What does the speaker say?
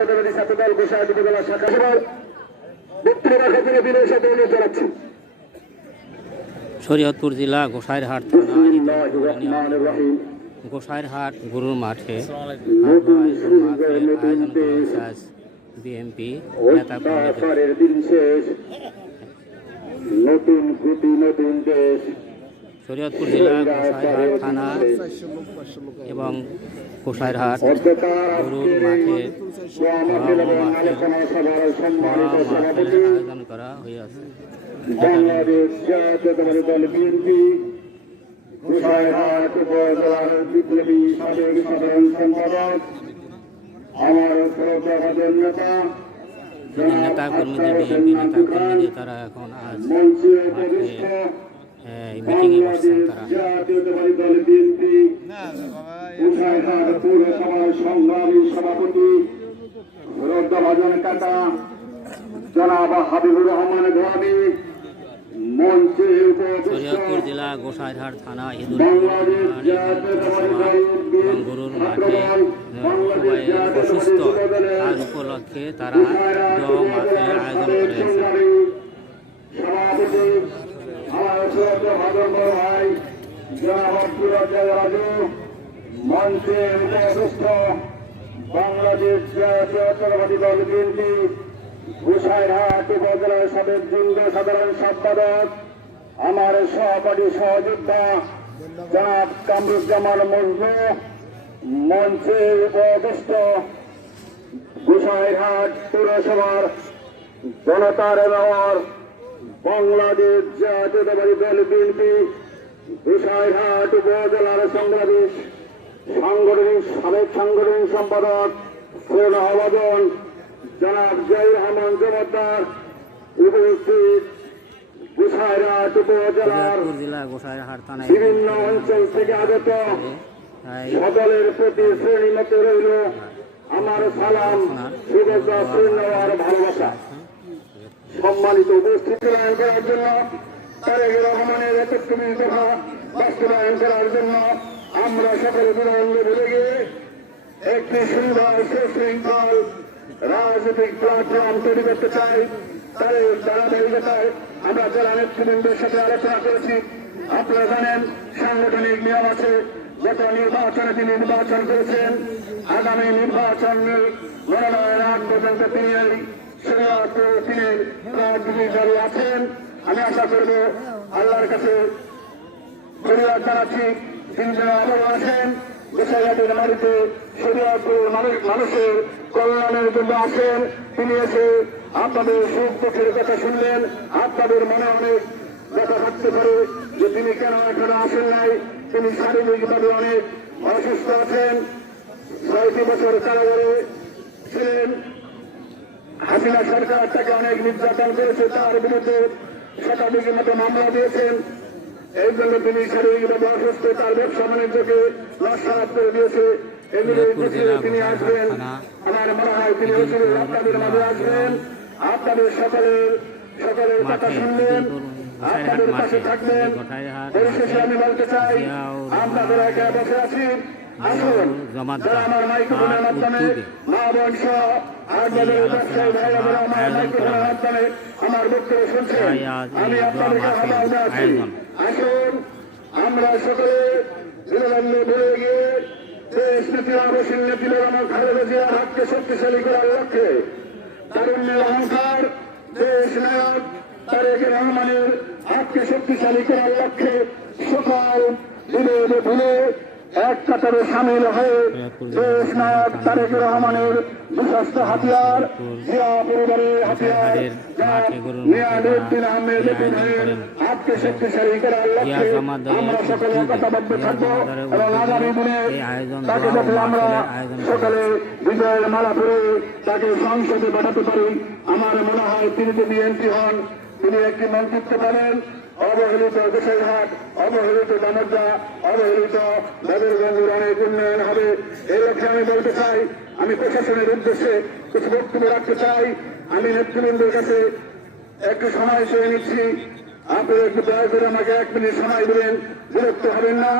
ছাত্রদল গোসাই উপজেলা শাখা সভার বক্তব্য বিনয় সাথে অনুরোধ জানাচ্ছি। শরীয়তপুর জেলা গোসাইরহাট থানা বিসমিল্লাহির রহমানির রহিম। গোসাইরহাট গুরুর মাঠে বিএমপি নেতা নতুন নতুন দেশ। শরীয়তপুর জেলা গোসাইরহাট থানা এবং গোসাইরহাট গুরুর মাঠে আয়োজন করা হইয়াছে। আমার নেতা নেতা কর্মীদের বিএনপি নেতা কর্মীদের তারা এখন আজ মাঠে উপবিষ্ট মিটিংয়ে বসছেন তারা। জাতীয়তাবাদী গোসাইহাট সভাপতি কাকা জনাব হাবিবুর রহমান ঘোয়াবি শরীয়তপুর জেলা গোসাইরহাট থানা গরুর মাঠে অসুস্থ তার উপলক্ষে তারা মাহফিলের আয়োজন করেছে সভাপতি আমার ভাজন বড় ভাই বাংলাদেশ জাতীয়তাবাদী দল বিএনপি। গোসাইরহাট উপজেলার সাবেক যুগ্ম সহপাঠী সহযোদ্ধা জনাব কামরুজ্জামান মজনু মঞ্চে উপস্থিত গোসাইরহাট পৌরসভার জনতার মেয়র বাংলাদেশ জাতীয়তাবাদী দল বিএনপি গোসাইরহাট উপজেলার সংগ্রামী সাংগঠনিক সাবেক সাংগঠনিক সম্পাদক সৈয়দ জনাব জয় রহমান জমাদ্দার উপস্থিত গোসাইরহাট উপজেলার বিভিন্ন অঞ্চল থেকে আগত সকলের প্রতি শ্রেণি মতো রইল আমার সালাম শুভেচ্ছা আর ভালোবাসা। সম্মানিত উপস্থিতি প্রদান করার জন্য, তারেক রহমানের একত্রিশ দফা বাস্তবায়ন করার জন্য আমরা সকলে বিনন্দ ভুলে গিয়ে একটি সুন্দর সুশৃঙ্খল রাজনৈতিক প্ল্যাটফর্ম তৈরি করতে চাই। তার এই ধারাবাহিকতায় আমরা জেলা নেতৃবৃন্দের সাথে আলোচনা করেছি, আপনারা জানেন সাংগঠনিক নিয়ম আছে। গত নির্বাচনে তিনি নির্বাচন করেছেন। আগামী নির্বাচনের মনোনয়ন আগ পর্যন্ত তিনি তিনি প্রতিনিধি আছেন। আমি আশা করব আল্লাহর কাছে ফরিয়াদ জানাচ্ছি। তিনি যেন আবারও আসেন। দেশের শরীয়তের মানুষ- মানুষের কল্যাণের জন্য আসেন। তিনি এসে আপনাদের সুখ দুঃখের কথা শুনলেন। আপনাদের মনে অনেক ব্যথা থাকতে পারে যে তিনি কেন এখানে আসেন নাই। তিনি শারীরিকভাবে অনেক অসুস্থ আছেন। ছয়টি বছর কারাগারে ছিলেন। হাসিনা সরকার তাকে অনেক নির্যাতন করেছে তার বিরুদ্ধে শতাধিকের মতো মামলা দিয়েছেন। এই জন্য তিনি শারীরিকভাবে অসুস্থ তার ব্যবসা বাণিজ্যকে নস্বাত করে দিয়েছে। এগুলো তিনি আসবেন। আমার মনে হয় তিনি আপনাদের মাঝে আসবেন। আপনাদের সকলের সকলের কথা ঈদুল গোসাইরহাট মাঠে গোসাইরহাট আমরা আমার উদ্যোগে আমার আয়োজন করা হয়। আমার তাই আজ এই দোয়া মাহফিল আয়োজন। আমরা সকলে ভুলে গিয়ে দেশ বেরোনো খালেদা জিয়ার হাতকে শক্তিশালী করার লক্ষ্যে তারুণ্যের অহংকার দেশ নায়ক তারেক রহমানের হাতকে শক্তিশালী করার লক্ষ্যে সকল বিরোধে ভুলে এক কাতারে সামিল হয়ে দেশ নায়ক তারেক রহমানের বিশ্বস্ত হাতিয়ার জিয়া পরিবারের হাতিয়ার মাঠে আহমেদ হাতকে শক্তিশালী করার লক্ষ্যে আমরা সকলে জিয়া থাকব এবং আগামী দিনে তাকে যাতে আমরা সকলে বিজয়ের মালা পরে তাকে সংসদে পাঠাতে পারি আমার মনে হয় তিনি যদি এমপি হন তিনি একটি মন্ত্রিত্ব পাবেন অবহেলিত গোসাইঘাট অবহেলিত দামোদা অবহেলিত নগরগঞ্জের অনেক উন্নয়ন হবে। এই লক্ষ্যে আমি বলতে চাই, আমি প্রশাসনের উদ্দেশ্যে কিছু বক্তব্য রাখতে চাই। আমি নেতৃবৃন্দের কাছে একটু সময় চেয়ে নিচ্ছি। আপনারা একটু দয়া করে আমাকে এক মিনিট সময় দিলেন বিরক্ত হবেন না।